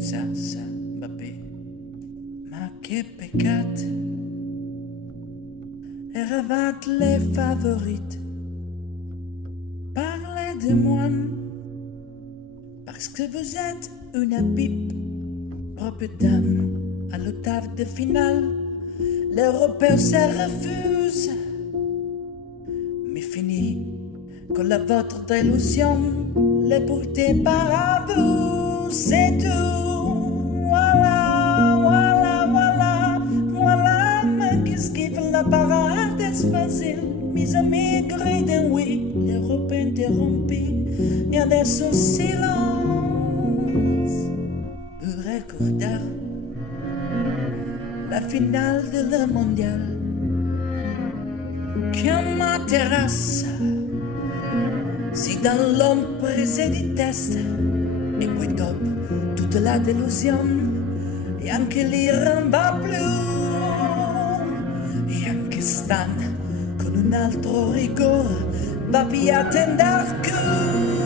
senza Mbappé. Ma che peccato, eravate les favorites. Parlez de moi, parce que vous êtes une pipe. Propre dame, à l'octave de finale, l'Européen se refuse. Mais fini, que la votre illusion les portée par vous, c'est tout. Voilà, voilà, voilà, voilà. Mais qu'est-ce qui fait la parade, est facile? Mes amis griden oui, l'Europe interrompue, et adesso silence. Vous recordez la finale de le mondial, comme ma terrasse, si dans l'ombre di testa, e poi dopo tutta la delusione, e anche l'ira non va più, e anche Stan con un altro rigore va via tendarcu.